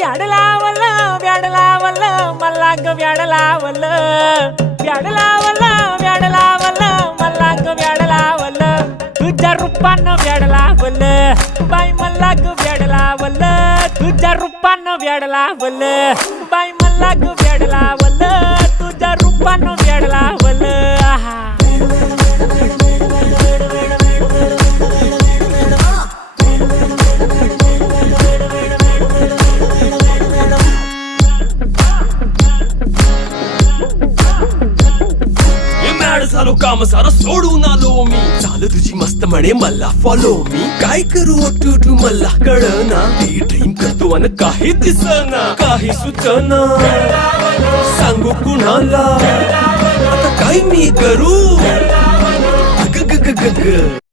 व्याड लावलं व्याड लावलं मला ग व्याड लावलं व्याड लावलं व्याड लावलं मला ग व्याड लावलं तुझ्या रूपानं व्याड लावलं बाई मला ग व्याड लावलं तुझ्या रूपानं व्याड लावलं बाई मला ग व्याड लावलं तुझ्या रूपानं व्याड लावलं आहा झालो काम सारं सोडून आलो मी चाल तुझी मस्त म्हणे मला फॉलो मी काय करू टू मला कळना ती ड्रीम करतो आणि काही दिसना काही सुचना सांगू कुणाला आता काय मी करू ग ग ग ग ग